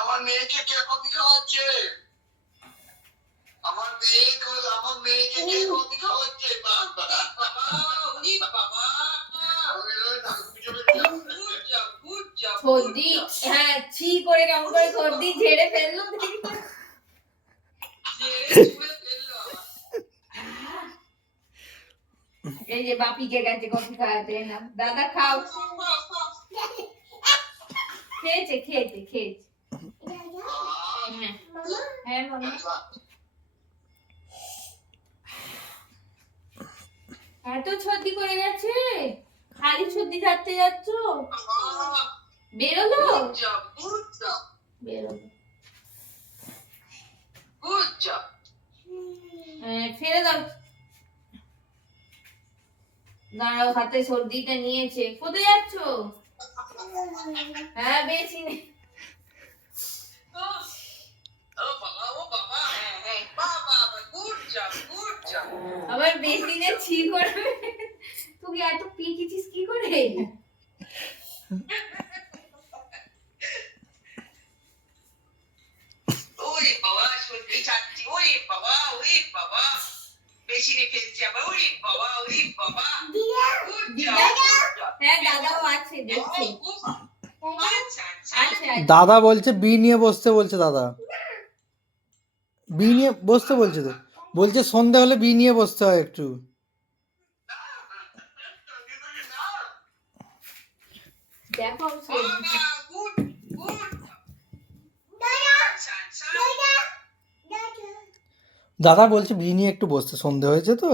আমার মেয়েকে কে কফি খাওয়াচ্ছে? আমার মেয়েকে কে কফি খাওয়াচ্ছে? বাবা উনি বাবা সর্দি, হ্যাঁ ছি করে কেমন করে সর্দি ঝেড়ে ফেললো এই যে বাপিকে গেছে কফি খাওয়াতে না দাদা খাও খেয়েছে হ্যাঁ মামা এত সর্দি করে গেছে খালি সর্দি থাকতে যাচ্ছ বেরোলো ফেলে দাও দাঁড়াও হাতে সর্দিটা নিয়েছে কোথায় যাচ্ছ হ্যাঁ বেশি নেই আবার বেসিনে ছি করবে তুই এত পিকিছিস কি করে ওরে বাবা সত্যি চাচ্ছি ওরে বাবা বেশি রেখে দিচ্ছি আবার ওরে বাবা হ্যাঁ দাদাও আছে দেখছি দাদা বলছে বি নিয়ে বসতে বলছে দাদা বি নিয়ে বসতে বলছে তো বলছে সন্ধ্যা হলে বি নিয়ে বসতে হয় একটু দেখো দাদা বলছে বি নিয়ে একটু বসতে সন্ধ্যা হয়েছে তো